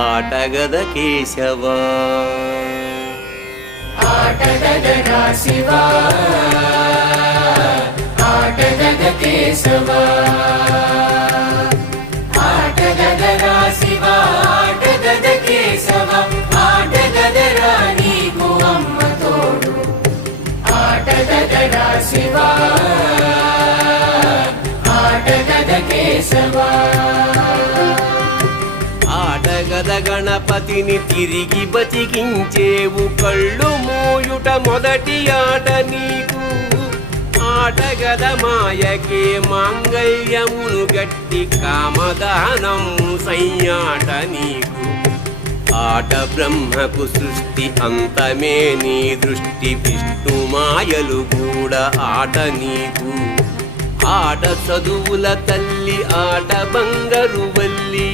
ఆటగద కేశవా ఆటగదరా శివా ఆటగద కేశవా ఆటగదరా శివా ఆటగద కేశవా ఆటగదరా నీకు అమ్మ తోడు ఆటగదరా శివా ఆటగద కేశవా ఆటగద గణపతిని తిరిగి బతికించేవు కళ్ళు మూయుట మొదటి ఆట నీకు ఆటగద మాయకే మాంగళ్యమును గట్టి కామదానం సయ్యాట నీకు ఆట బ్రహ్మకు సృష్టి అంతమే నీ దృష్టి విష్ణు మాయలు కూడా ఆట నీకు ఆట చదువుల తల్లి ఆట బంగారు వల్లి